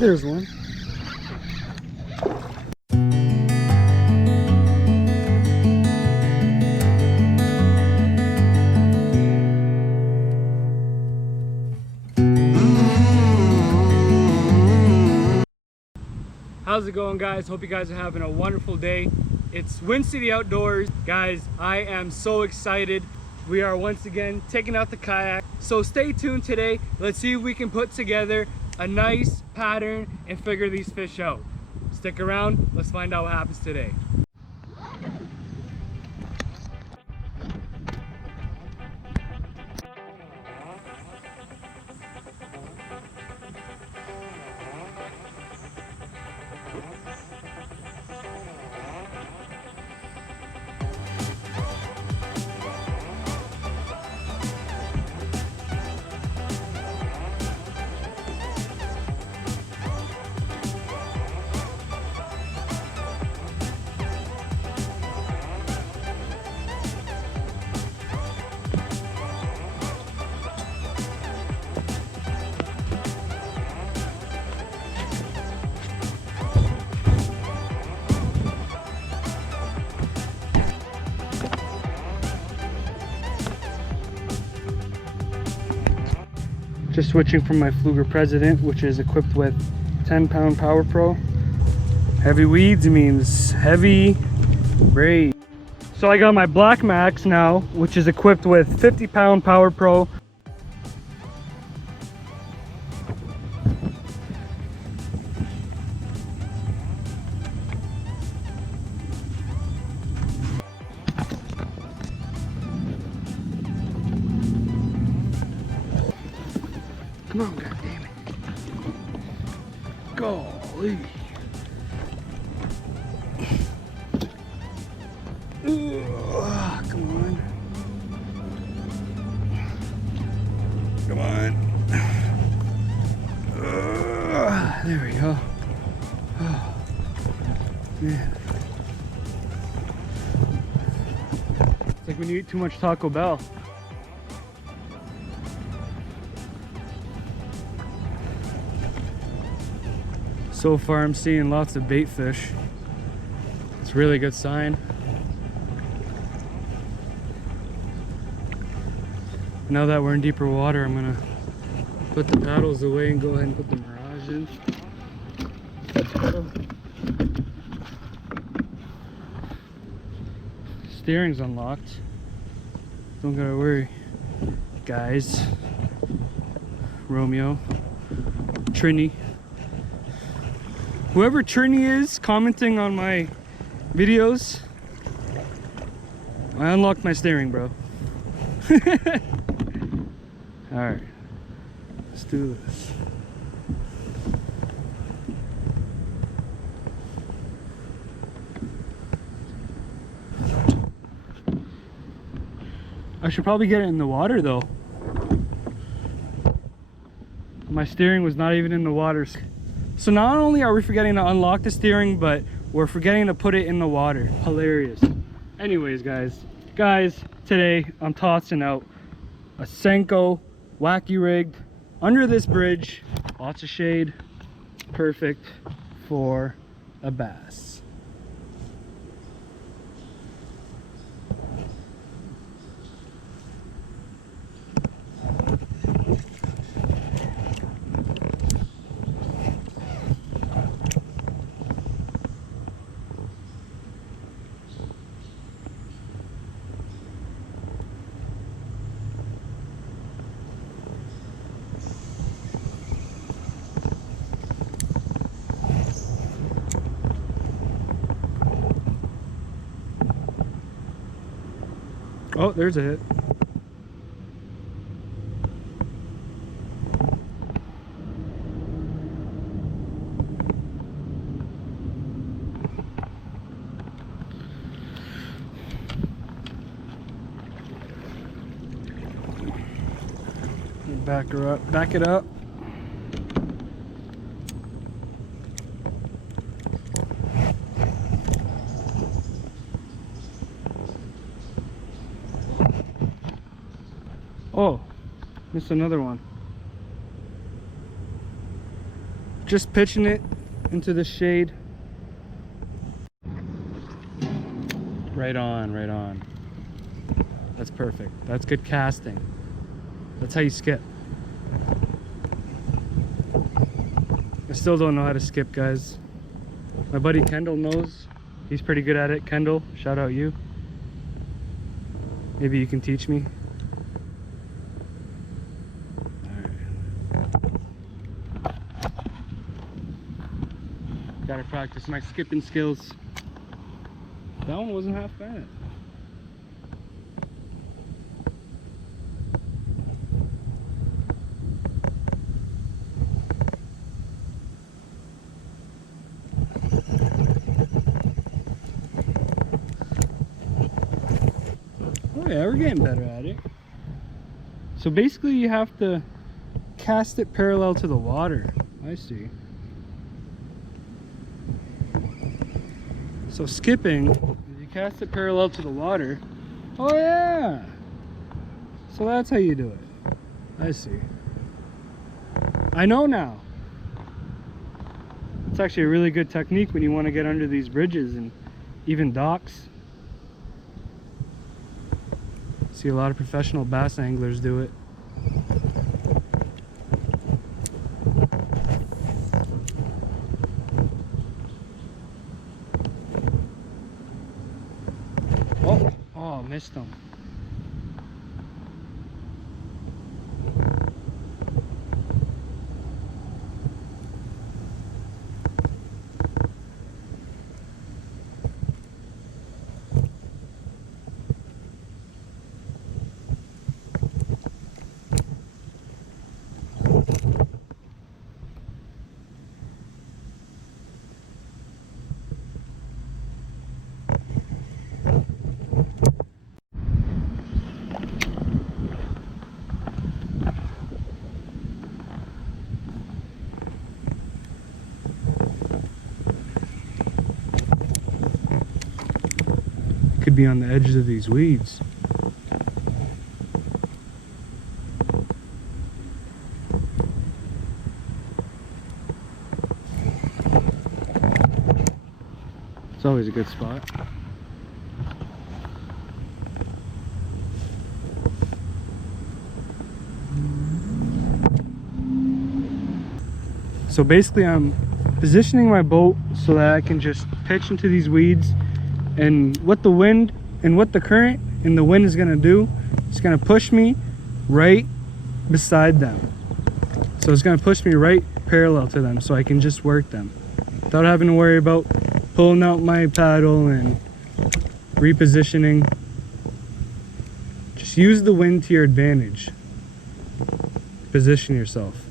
There's one. How's it going, guys? Hope you guys are having a wonderful day. It's Wind City Outdoors. Guys, I am so excited. We are once again taking out the kayak. So stay tuned today. Let's see if we can put together a nice pattern and figure these fish out. Stick around. Let's find out what happens today. Just switching from my Fluger President, which is equipped with 10-pound Power Pro. Heavy weeds means heavy braid. So I got my Black Max now, which is equipped with 50-pound Power Pro. Come on, goddammit. Golly. Come on. Come on. There we go. Oh, man. It's like when you eat too much Taco Bell. So far I'm seeing lots of bait fish. It's a really good sign. Now that we're in deeper water, I'm gonna put the paddles away and go ahead and put the Mirage in. Steering's unlocked. Don't gotta worry. Guys, Romeo, Trini. Whoever Trini is commenting on my videos, I unlocked my steering, bro. Alright, let's do this. I should probably get it in the water though. My steering was not even in the water. So not only are we forgetting to unlock the steering, but we're forgetting to put it in the water. Hilarious. Anyways, guys, today I'm tossing out a Senko wacky rigged under this bridge. Lots of shade. Perfect for a bass. Oh, there's a hit. Back her up, back it up. Oh, missed another one. just pitching it into the shade. Right on, right on. That's perfect. That's good casting. That's how you skip. I still don't know how to skip, guys. My buddy Kendall knows. He's pretty good at it. Kendall, shout out you. Maybe you can teach me. Gotta practice my skipping skills. That one wasn't half bad. Oh yeah, we're getting better at it. So basically you have to cast it parallel to the water. I see. So skipping, you cast it parallel to the water. Oh yeah! So that's how you do it. I see. I know now. It's actually a really good technique when you want to get under these bridges and even docks. See a lot of professional bass anglers do it. Oh, missed them. Could be on the edges of these weeds. It's always a good spot. So basically I'm positioning my boat so that I can just pitch into these weeds, and what the wind and what the current and the wind is going to do, it's going to push me right beside them. So it's going to push me right parallel to them so I can just work them without having to worry about pulling out my paddle and repositioning. Just use the wind to your advantage. Position yourself.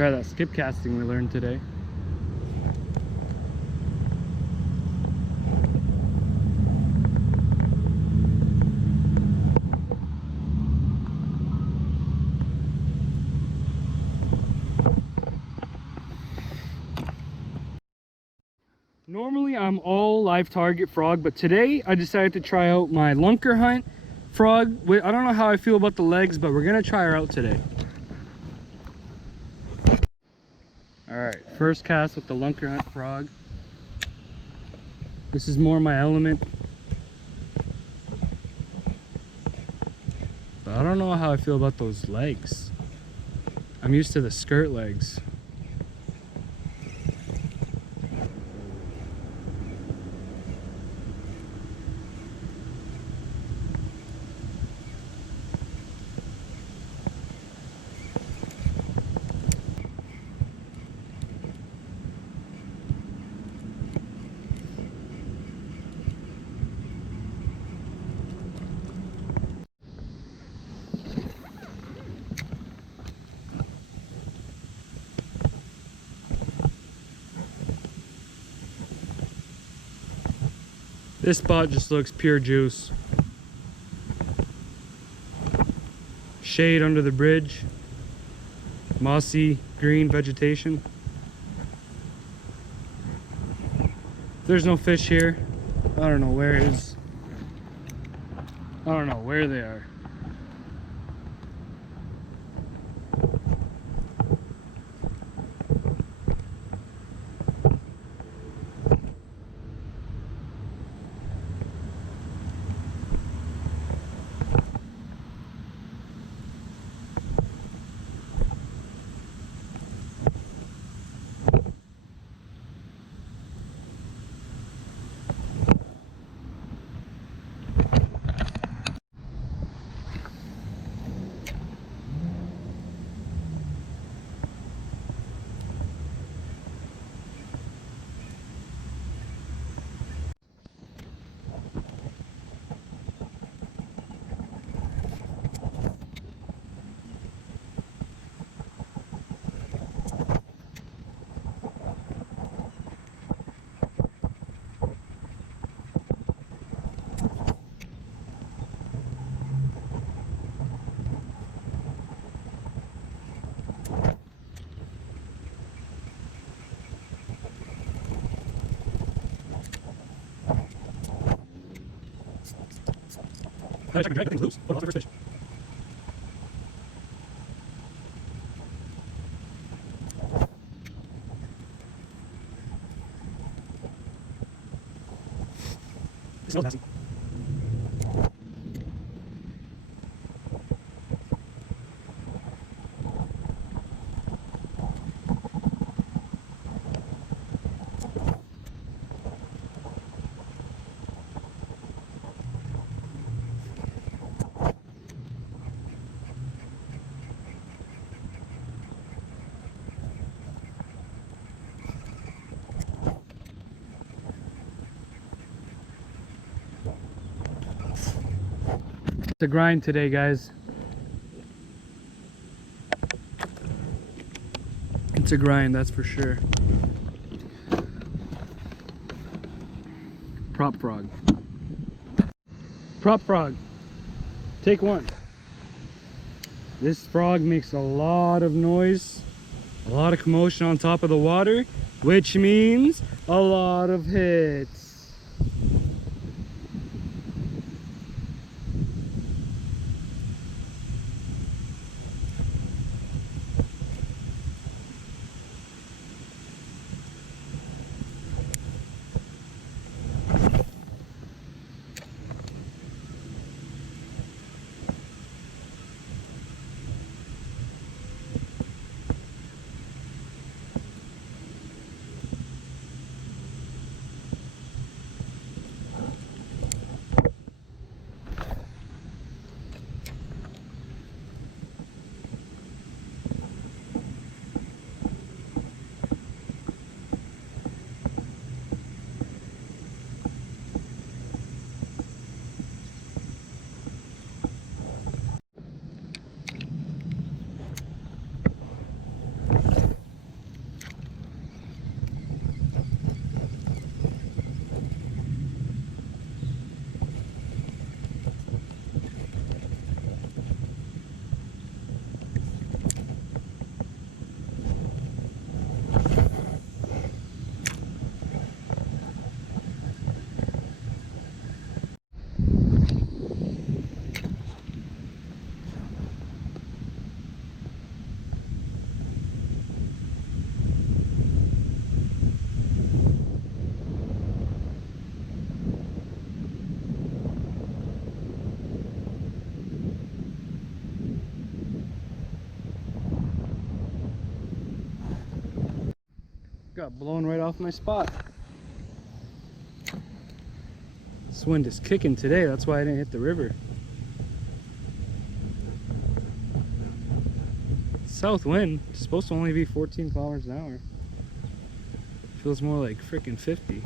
try that skip casting we learned today. Normally I'm all live target frog, but today I decided to try out my lunker hunt frog. I don't know how I feel about the legs, but we're gonna try her out today. All right, first cast with the lunker hunt frog. This is more my element. But I don't know how I feel about those legs. I'm used to the skirt legs. This spot just looks pure juice. Shade under the bridge. Mossy green vegetation. There's no fish here. I don't know where it is. I don't know where they are. I check and drag, that thing's loose. Oh, that's the first fish. It smells nasty. It's a grind today, guys. It's a grind, that's for sure. Prop frog. Prop frog. Take one. This frog makes a lot of noise, a lot of commotion on top of the water, which means a lot of hits. got blown right off my spot. This wind is kicking today, that's why I didn't hit the river. South wind, it's supposed to only be 14 kilometers an hour. Feels more like freaking 50.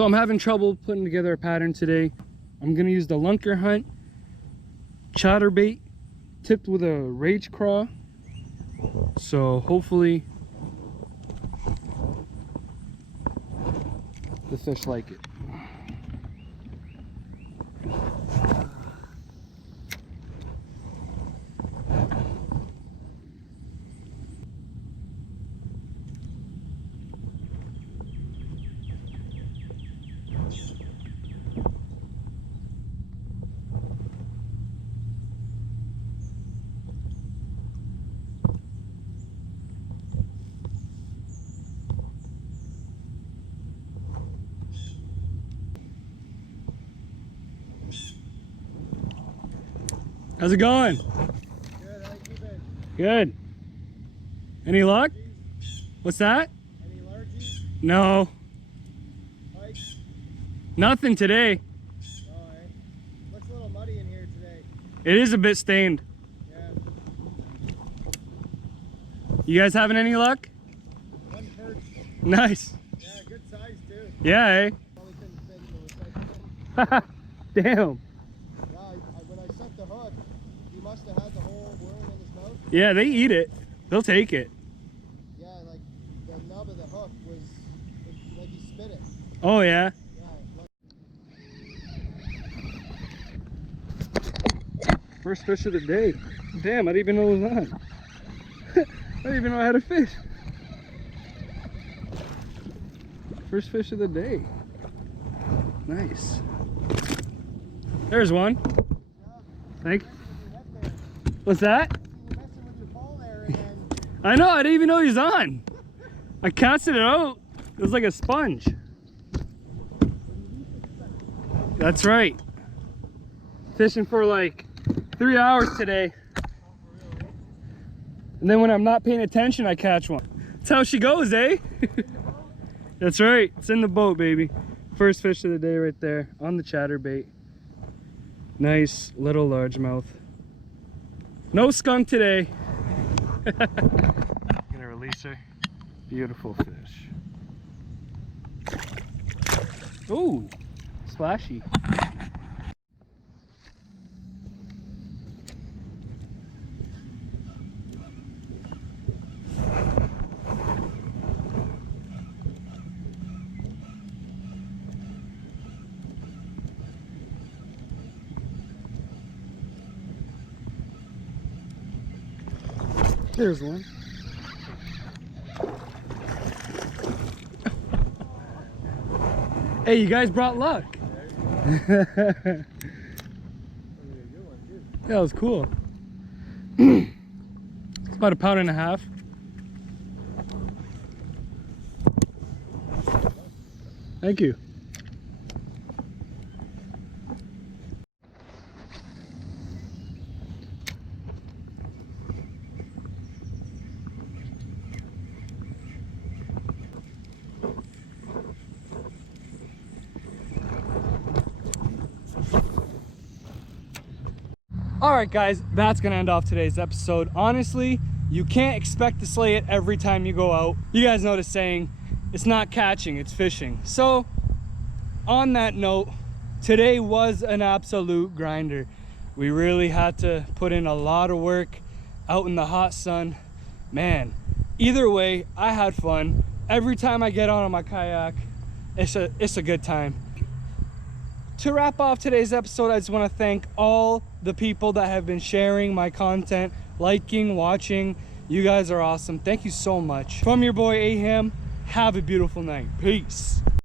So I'm having trouble putting together a pattern today. I'm gonna use the lunker hunt chatterbait tipped with a rage craw. So hopefully the fish like it. How's it going? Good, how you keeping? Good. Any luck? What's that? Any largies? No. Pikes? Nothing today. No, looks a little muddy in here today. It is a bit stained. Yeah. You guys having any luck? Nice. Yeah, good size too. Yeah, eh? Probably couldn't fit in the recycle bin. Damn. Yeah, when I set the hook, he must have had the whole worm in his mouth. Yeah, they eat it. They'll take it. Yeah, like the nub of the hook was like he spit it. Oh, yeah. First fish of the day. Damn, I didn't even know it was on. I didn't even know I had a fish. First fish of the day. Nice. There's one. Thank you. What's that? I know, I didn't even know he was on. I casted it out. It was like a sponge. That's right. Fishing for like 3 hours today. And then when I'm not paying attention, I catch one. That's how she goes, eh? That's right. It's in the boat, baby. First fish of the day right there on the chatterbait. Nice little largemouth. No skunk today. Gonna release her. Beautiful fish. Ooh, splashy. There's one. Hey, you guys brought luck. That was cool. It's about 1.5 pounds. Thank you. All right, guys, that's gonna end off today's episode. Honestly, you can't expect to slay it every time you go out. You guys know the saying, it's not catching, it's fishing. So on that note, today was an absolute grinder. We really had to put in a lot of work out in the hot sun. Man, either way, I had fun. Every time I get on my kayak, it's a good time. To wrap off today's episode, I just want to thank all the people that have been sharing my content, liking, watching. You guys are awesome. Thank you so much. From your boy Aham, have a beautiful night. Peace.